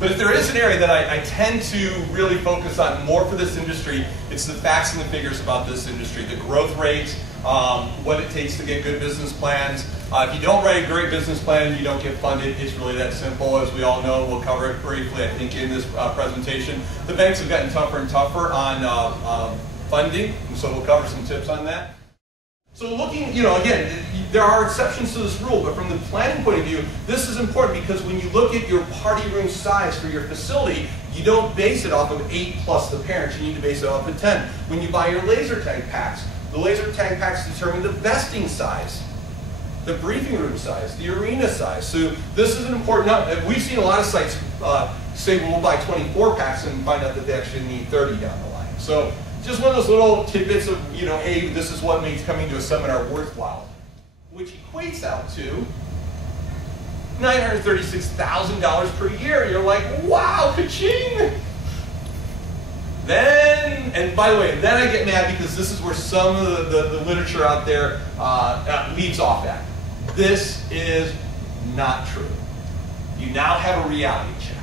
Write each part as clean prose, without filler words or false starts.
But if there is an area that I tend to really focus on more for this industry, it's the facts and the figures about this industry. The growth rate, what it takes to get good business plans. If you don't write a great business plan, you don't get funded. It's really that simple. As we all know, we'll cover it briefly, I think, in this presentation. The banks have gotten tougher and tougher on funding, and so we'll cover some tips on that. So looking, again, there are exceptions to this rule, but from the planning point of view, this is important because when you look at your party room size for your facility, you don't base it off of 8 plus the parents, you need to base it off of 10. When you buy your laser tag packs, the laser tag packs determine the vesting size, the briefing room size, the arena size. So this is an important number. We've seen a lot of sites say, well, we'll buy 24 packs and find out that they actually need 30 down the line. So just one of those little tidbits of, hey, this is what makes coming to a seminar worthwhile, which equates out to $936,000 per year. And you're like, wow, ka-ching! Then, and by the way, then I get mad because this is where some of the literature out there leaves off at. This is not true. You now have a reality check.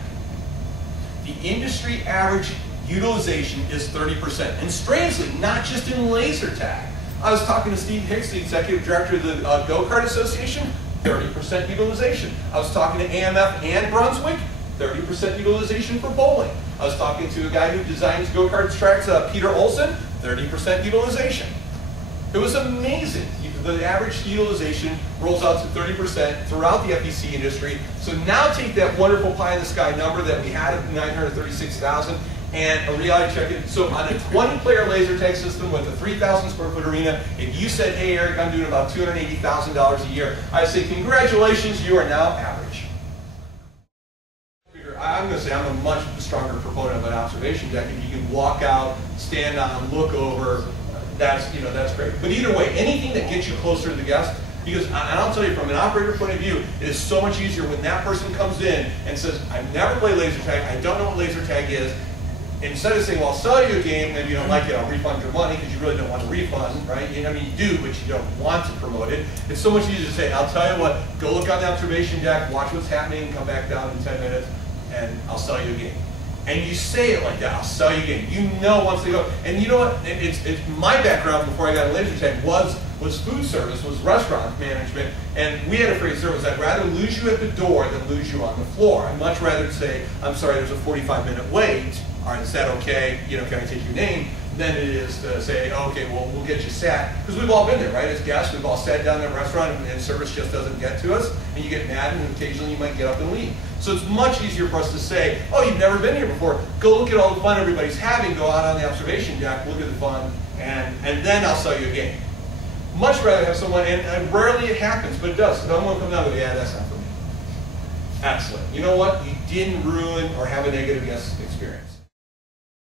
The industry average utilization is 30%. And strangely, not just in laser tag. I was talking to Steve Hicks, the executive director of the Go-Kart Association, 30% utilization. I was talking to AMF and Brunswick, 30% utilization for bowling. I was talking to a guy who designs go-kart tracks, Peter Olson, 30% utilization. It was amazing. The average utilization rolls out to 30% throughout the FEC industry. So now take that wonderful pie in the sky number that we had of 936,000 and a reality check it. So on a 20-player laser tag system with a 3,000 square foot arena, if you said, hey Eric, I'm doing about $280,000 a year, I say congratulations, you are now average. I'm going to say I'm a much stronger proponent of an observation deck. If you can walk out, stand on, look over, that's great. But either way, anything that gets you closer to the guest, because, and I'll tell you from an operator point of view, it is so much easier when that person comes in and says, I've never played laser tag, I don't know what laser tag is. Instead of saying, well, I'll sell you a game, maybe you don't like it, I'll refund your money, because you really don't want to refund, right? I mean, you do, but you don't want to promote it. It's so much easier to say, I'll tell you what, go look on the observation deck, watch what's happening, come back down in 10 minutes, and I'll sell you a game. And you say it like that, I'll sell you a game. You know once they go, and you know what, it's my background before I got a laser tag was food service, was restaurant management, and we had a phrase there, was I'd rather lose you at the door than lose you on the floor. I'd much rather say, I'm sorry, there's a 45-minute wait, all right, is that okay, can I take your name, than it is to say, oh, okay, well, we'll get you sat, because we've all been there, right, as guests, we've all sat down in a restaurant and service just doesn't get to us, and you get mad, and occasionally you might get up and leave. So it's much easier for us to say, oh, you've never been here before, go look at all the fun everybody's having, go out on the observation deck, look at the fun, and then I'll sell you a game. Much rather have someone, and rarely it happens, but it does, someone comes out and goes, yeah, that's not for me. Excellent. You know what? You didn't ruin or have a negative guest experience.